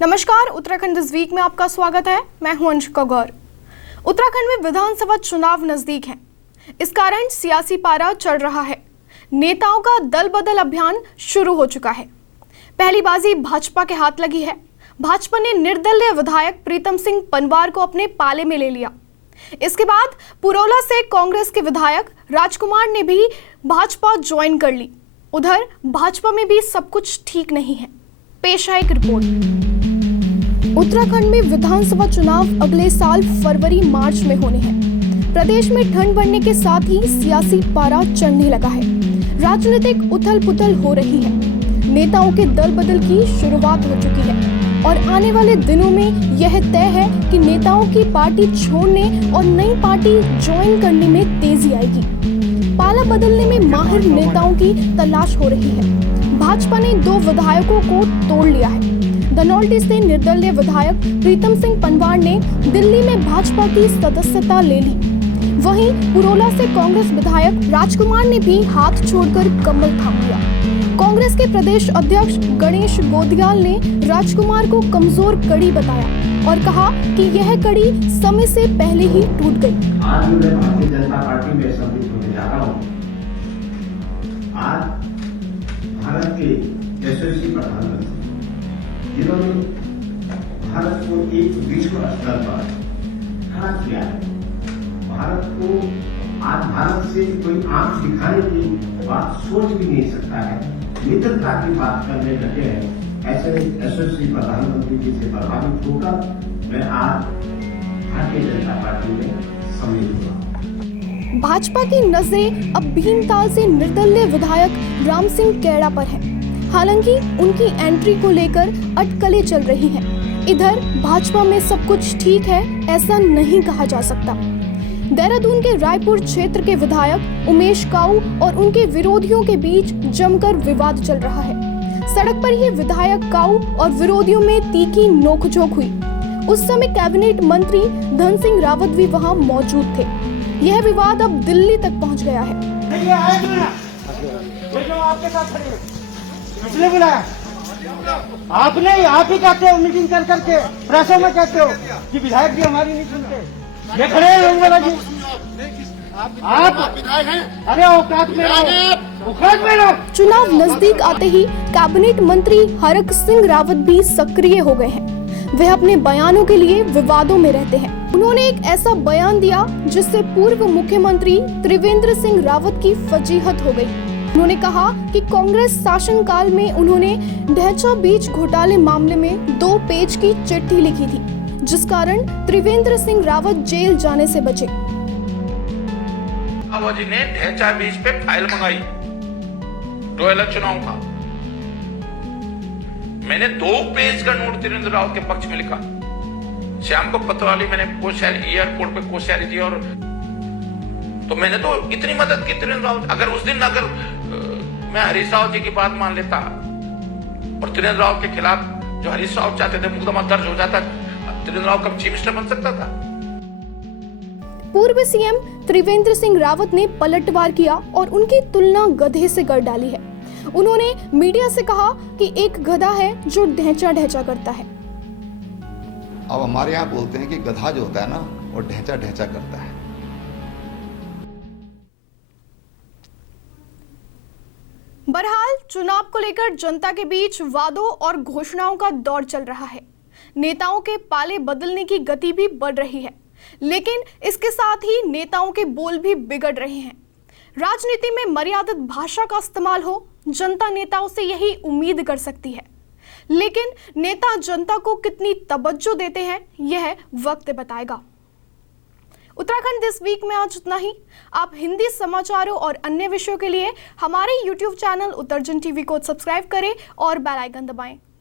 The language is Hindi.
नमस्कार, उत्तराखंड दिस वीक में आपका स्वागत है। मैं हूं अंशिका गौर। उत्तराखंड में विधानसभा चुनाव नजदीक हैं। इस कारण सियासी पारा चढ़ रहा है। नेताओं का दल बदल अभियान शुरू हो चुका है। पहली बाजी भाजपा के हाथ लगी है। भाजपा ने निर्दलीय विधायक प्रीतम सिंह पंवार को अपने पाले में ले लिया। इसके बाद पुरोला से कांग्रेस के विधायक राजकुमार ने भी भाजपा ज्वाइन कर ली। उधर भाजपा में भी सब कुछ ठीक नहीं है। पेश है एक रिपोर्ट। उत्तराखंड में विधानसभा चुनाव अगले साल फरवरी मार्च में होने हैं। प्रदेश में ठंड बढ़ने के साथ ही सियासी पारा चढ़ने लगा है। राजनीतिक उथल पुथल हो रही है। नेताओं के दल बदल की शुरुआत हो चुकी है और आने वाले दिनों में यह तय है कि नेताओं की पार्टी छोड़ने और नई पार्टी ज्वाइन करने में तेजी आएगी। पाला बदलने में माहिर नेताओं की तलाश हो रही है। भाजपा ने 2 विधायकों को तोड़ लिया है। धनौल्टी से निर्दलीय विधायक प्रीतम सिंह पंवार ने दिल्ली में भाजपा की सदस्यता ले ली। वहीं पुरोला से कांग्रेस विधायक राजकुमार ने भी हाथ छोड़कर कमल थाम लिया। कांग्रेस के प्रदेश अध्यक्ष गणेश गोदियाल ने राजकुमार को कमजोर कड़ी बताया और कहा कि यह कड़ी समय से पहले ही टूट गई। आज मैं भारतीय जनता पार्टी में सम्मिलित होने जा रहा हूँ। आज भारत के यशस्वी प्रधानमंत्री जिन्होंने भारत को एक विश्व स्तर पर खड़ा किया है, भारत को आज भारत से कोई आंख दिखाने की बात सोच भी नहीं सकता है, मित्रता की बात करने लगे हैं। ऐसे यशस्वी प्रधानमंत्री जी से प्रभावित होकर मैं आज भारतीय जनता पार्टी में सम्मिलित हुआ। भाजपा की नजरें अब भीमताल से निर्दलीय विधायक राम सिंह कैड़ा पर है। हालांकि उनकी एंट्री को लेकर अटकलें चल रही हैं। इधर भाजपा में सब कुछ ठीक है ऐसा नहीं कहा जा सकता। देहरादून के रायपुर क्षेत्र के विधायक उमेश काऊ और उनके विरोधियों के बीच जमकर विवाद चल रहा है। सड़क पर ही विधायक काऊ और विरोधियों में तीखी नोकझोंक हुई। उस समय कैबिनेट मंत्री धन सिंह रावत भी वहां मौजूद थे। यह विवाद अब दिल्ली तक पहुंच गया है। इसलिए बुलाया आपने, आप ही कहते हो मीटिंग कर करके प्रेसों में कहते हो कि विधायक जी हमारी नहीं सुनते। ये खड़े हैं लोग जी, आप विधायक हैं, अरे औकात में रहो, औकात में रहो। चुनाव नजदीक आते ही कैबिनेट मंत्री हरक सिंह रावत भी सक्रिय हो गए हैं। वे अपने बयानों के लिए विवादों में रहते हैं। उन्होंने एक ऐसा बयान दिया जिससे पूर्व मुख्यमंत्री त्रिवेंद्र सिंह रावत की फजीहत हो गई। उन्होंने कहा कि कांग्रेस शासनकाल में उन्होंने ढैचा बीच घोटाले मामले में 2 पेज की चिट्ठी लिखी थी, जिस कारण त्रिवेंद्र सिंह रावत जेल जाने से बचे। जी ने ढैचा बीच पे फाइल मंगाई 2000 चुनाव का। मैंने 2 पेज का नोट त्रिवेंद्र रावत के पक्ष में लिखा। शाम को पत्रवाली मैंने कोश्यारी एयरपोर्ट पे कोश्यारी जी और तो मैंने तो इतनी मदद की त्रिवेंद्र रावत। अगर उस दिन मैं हरीश रावत जी की बात मान लेता और त्रिवेंद्र रावत के खिलाफ जो हरीश रावत चाहते थे मुकदमा दर्ज हो जाता, त्रिवेंद्र रावत कब चीफ मिनिस्टर बन सकता था। पूर्व सीएम त्रिवेंद्र सिंह रावत ने पलटवार किया और उनकी तुलना गधे से कर डाली है। उन्होंने मीडिया से कहा कि एक गधा है जो ढैंचा ढैंचा करता है। अब हमारे यहाँ बोलते हैं कि गधा जो होता है ना वो ढैंचा ढैंचा करता है। बहरहाल चुनाव को लेकर जनता के बीच वादों और घोषणाओं का दौर चल रहा है। नेताओं के पाले बदलने की गति भी बढ़ रही है, लेकिन इसके साथ ही नेताओं के बोल भी बिगड़ रहे हैं। राजनीति में मर्यादित भाषा का इस्तेमाल हो, जनता नेताओं से यही उम्मीद कर सकती है। लेकिन नेता जनता को कितनी तवज्जो देते हैं, यह वक्त बताएगा। उत्तराखंड दिस वीक में आज इतना ही। आप हिंदी समाचारों और अन्य विषयों के लिए हमारे YouTube चैनल उत्तरजन टीवी को सब्सक्राइब करें और बेल आइकन दबाएं।